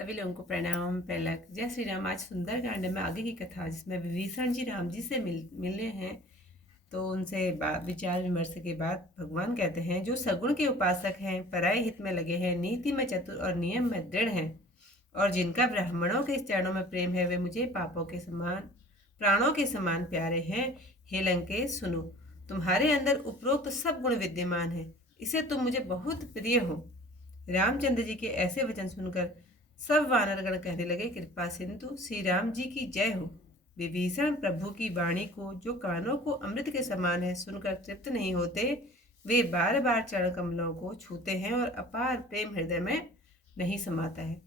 सभी लोगों को प्रणाम। पहलक जय श्री राम। आज सुंदरकांड में आगे की कथा जिसमें विभीषण जी राम जी से मिलने हैं। तो उनसे विचार विमर्श के बाद भगवान कहते हैं, जो सगुण के उपासक हैं, पराय हित में लगे हैं, नीति में चतुर और नियम में दृढ़ हैं, और जिनका ब्राह्मणों के चरणों में प्रेम है, वे मुझे पापों के समान प्राणों के समान प्यारे हैं। हे लंकेश सुनो, तुम्हारे अंदर उपरोक्त सब गुण विद्यमान है, इसे तुम मुझे बहुत प्रिय हो। रामचंद्र जी के ऐसे वचन सुनकर सब वानरगण कहने लगे, कृपा सिंधु श्री राम जी की जय हो। विभीषण प्रभु की वाणी को, जो कानों को अमृत के समान है, सुनकर तृप्त नहीं होते। वे बार बार चरण कमलों को छूते हैं और अपार प्रेम हृदय में नहीं समाता है।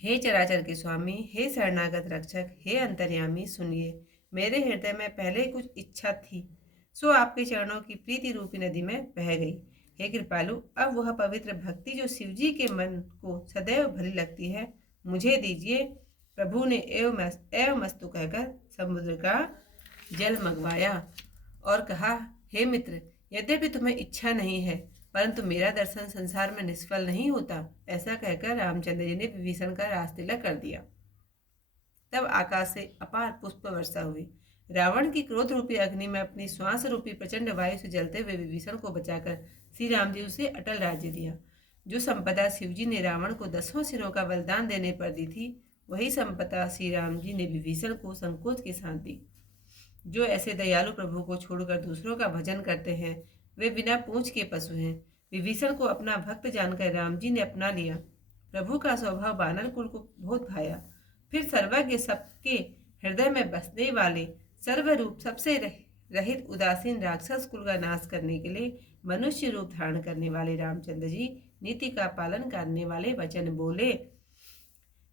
हे चराचर के स्वामी, हे शरणागत रक्षक, हे अंतर्यामी, सुनिए। मेरे हृदय में पहले कुछ इच्छा थी, सो आपके चरणों की प्रीति रूपी नदी में बह गई। हे कृपालु, अब वह पवित्र भक्ति जो शिवजी के मन को सदैव भली लगती है, मुझे दीजिए। प्रभु ने एवं मस्तु कहकर समुद्र का जल मंगवाया और कहा, हे मित्र, यद्यपि तुम्हें इच्छा नहीं है, परंतु मेरा दर्शन संसार में निष्फल नहीं होता। ऐसा कहकर रामचंद्र जी ने विभीषण का रास तिलक कर दिया। तब आकाश से अपार पुष्प वर्षा हुई। रावण की क्रोध रूपी अग्नि में अपनी श्वास रूपी प्रचंड वायु से जलते हुए विभीषण को बचाकर श्री राम जी उसे अटल राज्य दिया। जो संपदा शिवजी ने रावण को 10 सिरों का बलिदान देने पर दी थी, वही संपदा श्री राम जी ने विभीषण को संकोच के साथ दी। जो ऐसे दयालु प्रभु को छोड़कर दूसरों का भजन करते हैं, वे बिना पूंछ के पशु हैं। विभीषण को अपना भक्त जानकर राम जी ने अपना लिया। प्रभु का स्वभाव बानर कुल को बहुत भाया। फिर सर्वज्ञ, सबके हृदय में बसने वाले, सर्वरूप, सबसे रहित उदासीन राक्षस कुल का नाश करने के लिए मनुष्य रूप धारण करने वाले रामचंद्र जी नीति का पालन करने वाले वचन बोले।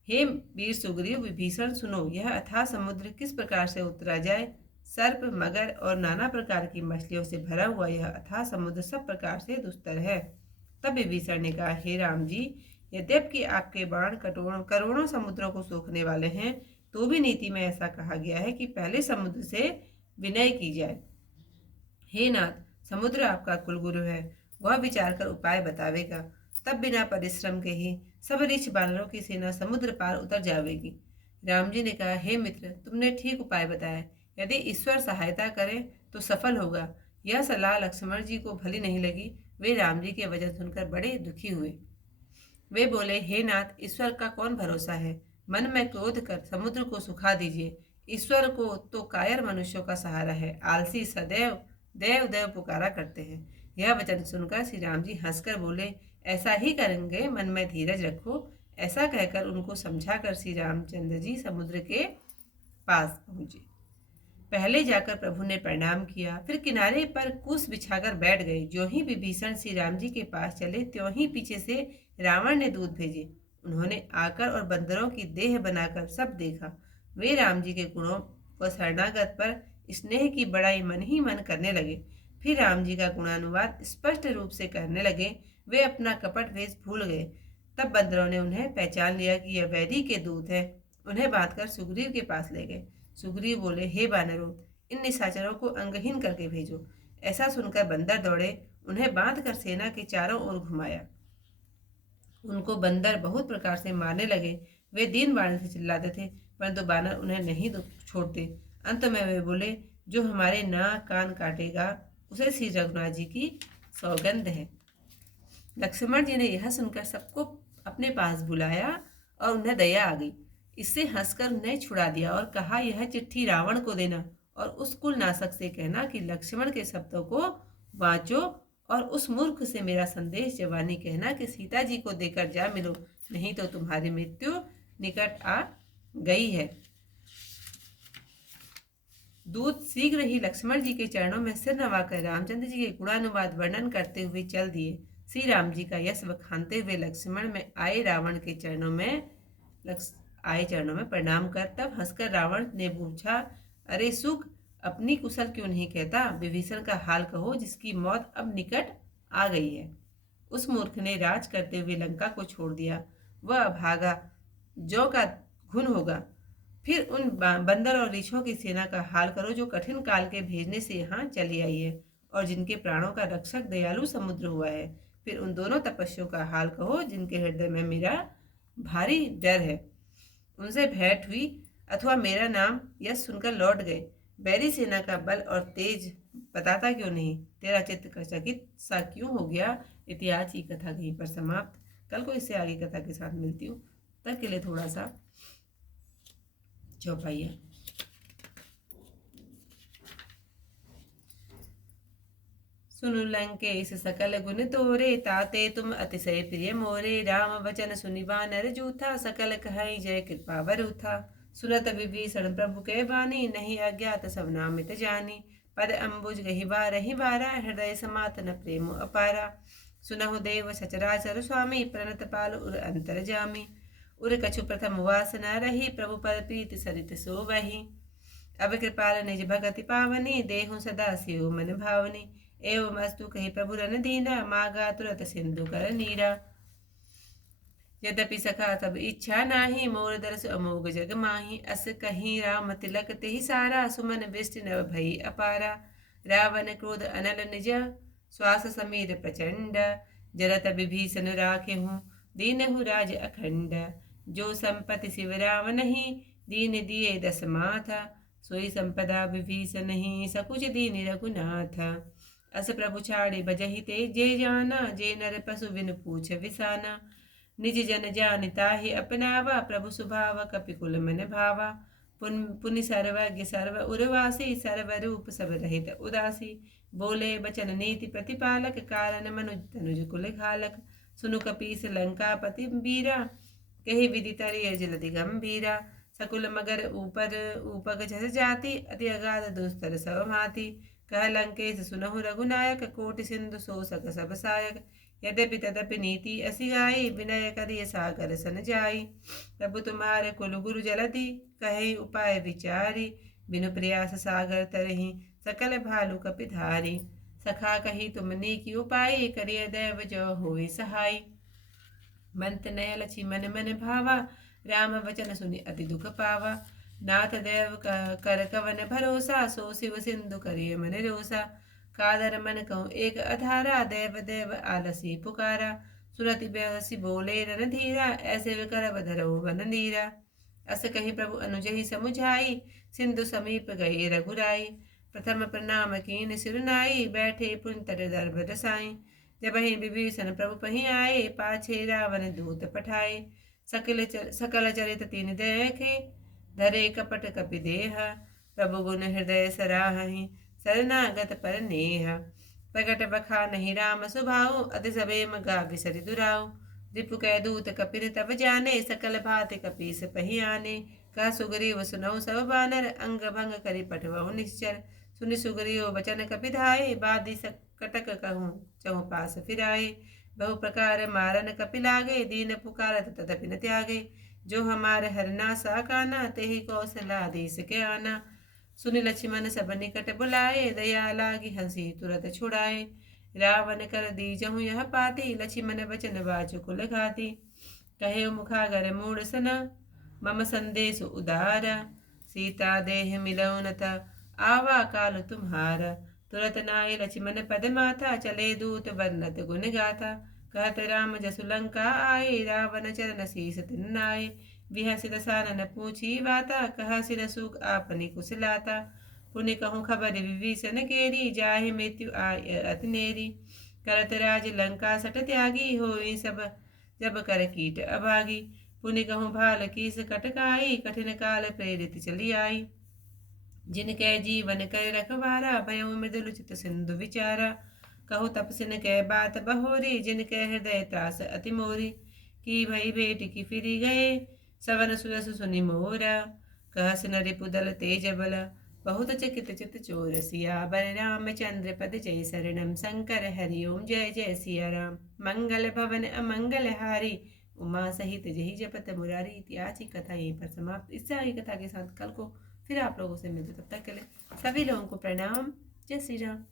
हे वीर सुग्रीव, विभीषण सुनो, यह अथाह समुद्र किस प्रकार से उतरा जाए। सर्प, मगर और नाना प्रकार की मछलियों से भरा हुआ यह अथाह समुद्र सब प्रकार से दुस्तर है। तब विभीषण ने कहा, हे राम जी, यद्यपि आपके बाण करोड़ों समुद्रों को सोखने वाले हैं, तो भी नीति में ऐसा कहा गया है कि पहले समुद्र से विनय की जाए। हे नाथ, समुद्र आपका कुलगुरु है, वह विचार कर उपाय बतावेगा। तब बिना परिश्रम के ही सब रीछ बानरों की सेना समुद्र पार उतर जाएगी। राम जी ने कहा, हे मित्र, तुमने ठीक उपाय बताया। यदि ईश्वर सहायता करे तो सफल होगा। यह सलाह लक्ष्मण जी को भली नहीं लगी। वे राम जी के वचन सुनकर बड़े दुखी हुए। वे बोले, हे नाथ, ईश्वर का कौन भरोसा है। मन में क्रोध कर समुद्र को सुखा दीजिए। ईश्वर को तो कायर मनुष्यों का सहारा है। आलसी सदैव देव देव पुकारा करते हैं। यह वचन सुनकर श्री राम जी हंसकर बोले, ऐसा ही करेंगे, मन में धीरज रखो। ऐसा कहकर उनको समझाकर श्री रामचंद्र जी समुद्र के पास पहुंचे। पहले जाकर प्रभु ने प्रणाम किया, फिर किनारे पर कुश बिछाकर बैठ गए। जो ही विभीषण श्री राम जी के पास चले, त्यों ही पीछे से रावण ने दूत भेजे। उन्होंने आकर और बंदरों की देह बनाकर सब देखा। वे राम जी के गुणों व शरणागत पर स्नेह की बड़ाई मन ही मन करने लगे। फिर राम जी का गुणानुवाद स्पष्ट रूप से कहने लगे। वे अपना कपट भेष भूल गए। तब बंदरों ने उन्हें पहचान लिया कि यह वैरी के दूत है। उन्हें बांधकर सुग्रीव के पास ले गए। सुग्रीव बोले, हे बानरों, इन निशाचरों को अंगहीन करके भेजो। ऐसा सुनकर बंदर दौड़े। उन्हें बांधकर सेना के चारों ओर घुमाया। उनको बंदर बहुत प्रकार से मारने लगे। वे दीन बाण से चिल्लाते थे, परंतु बानर उन्हें नहीं छोड़ते। अंत में वे बोले, जो हमारे नाक कान काटेगा, उसे श्री रघुनाथ जी की सौगंध है। लक्ष्मण जी ने यह सुनकर सबको अपने पास बुलाया और उन्हें दया आ गई। इससे हंसकर उन्हें छुड़ा दिया और कहा, यह चिट्ठी रावण को देना और उस कुल नाशक से कहना कि लक्ष्मण के शब्दों को वांचो, और उस मूर्ख से मेरा संदेश जवानी कहना कि सीता जी को देकर जा मिलो, नहीं तो तुम्हारी मृत्यु निकट आ गई है। दूत शीघ्र ही लक्ष्मण जी के चरणों में सिर नवाकर रामचंद्र जी के गुणानुवाद वर्णन करते हुए चल दिए। श्री राम जी का यश बखानते हुए लक्ष्मण में आए रावण के चरणों में प्रणाम कर तब हंसकर रावण ने पूछा, अरे सुख, अपनी कुशल क्यों नहीं कहता। विभीषण का हाल कहो, जिसकी मौत अब निकट आ गई है। उस मूर्ख ने राज करते हुए लंका को छोड़ दिया। वह अभागा जौ का घुन होगा। फिर उन बंदर और रीछों की सेना का हाल करो, जो कठिन काल के भेजने से यहाँ चली आई है और जिनके प्राणों का रक्षक दयालु समुद्र हुआ है। फिर उन दोनों तपस्वियों का हाल कहो, जिनके हृदय में मेरा भारी डर है। उनसे भेंट हुई अथवा मेरा नाम यह सुनकर लौट गए। बैरी सेना का बल और तेज बताता क्यों नहीं? तेरा चित्त चकित सा क्यों हो गया? इतिहास की कथा कहीं पर समाप्त। कल को इससे आगे कथा के साथ मिलती हूँ। तब के लिए थोड़ा सा चौपाइया। सुनु लंकेश सकल गुण तोरे, ताते तुम अतिशय प्रिय मोरे। राम वचन सुनि वानर जूथा, सकल कहई जय कृपा बरूथा। सुनत विभीषण प्रभु के बानी, नहीं अज्ञात सब नामित जानी। पद अम्बुज गहि बारहि बारा, हृदय समातन प्रेम अपारा। सुनहु देव सचराचर स्वामी, प्रणत पाल उर अंतर जामी। उर कछु प्रथम वास न रही, प्रभु पद प्रीति सरित सो वही। अब कृपाल निज भगति पावनी, देहु सदा सियो मन भावनी। एवं अस्तु कही प्रभु रन दीना, मागा तुरत सिंधु कर नीरा। यद्यपि सखा तब इच्छा नाही, मोर दरस अमोघ जग माही। अस कहीं राम तिलक तेहि सारा, सुमन वृष्टि नव भई अपारा। रावण क्रोध अनल निज, श्वास समीर प्रचंड। जरत विभीषण राखे हूँ, दीनहु राज अखंड। जो संपत्ति शिव राम नहीं, दीन दिए दस माथा। सोई संपदा विभीषण नहीं, सकुच दीन रघुनाथ। अस प्रभु छाड़े बजहि ते जे जाना, जे नर पशु बिन पूछ विसाना। निज जन जान ताहि अपनावा, प्रभु सुभाव कपिकुल मन भावा। पुनि सर्वज्ञ सर्व उर्वासी, सर्व रूप सब रहित उदासी। बोले बचन नीति प्रतिपालक, कारण मनुज तनुज कुल घालक। सुनु कपीस लंकापति बीरा, कही विधि तरिय जलधि गंभीरा। सकुल मगर ऊपर ऊपक झस जाति, अति अगाध दुस्तर सब भांति। कह लंकेश सुनहु रघुनायक, कोटि सिंधु शोषक सब सायक। यद्यपि तदपि नीति असि गाई, विनय करिय सागर सन जाई। प्रभु तुम्हारे कुल गुरु जलधि, कहे उपाय विचारी। बिनु प्रयास सागर तरही, सकल भालु कपिधारी। सखा कही तुम नीकी उपाय, करिय दैव जो होई सहाय। मंत नय लछि मन मन भावा, राम वचन सुनि अति दुख पावा। नाथ देव कर कवन भरोसा, सो शिव सिंधु करिय मन रोसा। कादर मन कहूँ एक अधारा, देव देव आलसी पुकारा। सुरति बेहसी बोले रणधीरा, ऐसे विकर बधरो वन नीरा। अस कही प्रभु अनुजहि समुझाई, सिंधु समीप गए रघुराई। प्रथम प्रणाम कीन सिरनाई, बैठे पुन तर दर्भ दसाई। जब ही विभीषण प्रभु पही आए, पाछे रावण दूत पठाए। सकल चरित तीन देखे, धरे कपट कपि देह। प्रभु गुण हृदय सराहि, शरणागत पर नेह। प्रगट बखानहि राम सुभाऊ, अति सभेम गावि सरि दुराऊ। रिपु कै दूत कपिर तब जाने, सकल भाति कपीस पही आने। कह सुग्रीव सुनऊ सब बानर, अंग भंग करि पठवऊ निश्चर। सुनि सुग्रीव वचन कपिधाए, बाधी कटक कहूँ चहु पास फिराए। बहु प्रकार मारन कपि लागे, दीन पुकारत तदपि न त्यागे। जो हमारे हरना सा काना, तेहि कौशलाधीश के आना। सुनि लक्ष्मण सब निकट बुलाए, दया लागी हंसी तुरत छुड़ाए। रावण कर दीजहु यह पाती, लक्ष्मण वचन बाजु कुल घाती। कहे मुखागर मूढ़ सना, मम संदेश उदारा। सीता देह मिलऊ न था, आवा काल तुम्हारा। तुरत नाय लक्ष्मण पद माथा, चले दूत वर्णत गुण गाथा। कहत राम जसु लंका आए, रावण चरण शीस तिन नाए। बिहसि दसानन पूछी वाता, कहा सिर सुख आपनि कुशलाता। पुनि कहूँ खबर विभीषण केरी, जाहि मृत्यु आय अति नेरी। करत राज लंका सट त्यागी, होई सब जब कर कीट अभागी। पुनि कहूँ भाल कीस कटकाई, कठिन काल प्रेरित चली आई। जिनके जीवन कर रखवारा, भयो मृदुल चित सिंधु विचारा। कहु तपसिन कै बात बहोरी, जिनके हृदय त्रास अति मोरी। की भई भेट की फिरी गए, सवन सुरस सुनि मोरा। कहस न रिपुदल तेज बल, बहुत चकित चित चोर सियावर। रामचंद्र पद जय शरणम, शंकर हरि ओम जय जय सिया राम। मंगल भवन अमंगल हारी, उमा सहित जही जपत मुरारी। इतिहास की कथा यहीं पर समाप्त। इससे आगे कथा के साथ कल को फिर आप लोगों से मिलते, तब तक के लिए सभी लोगों को प्रणाम। जय श्री राम।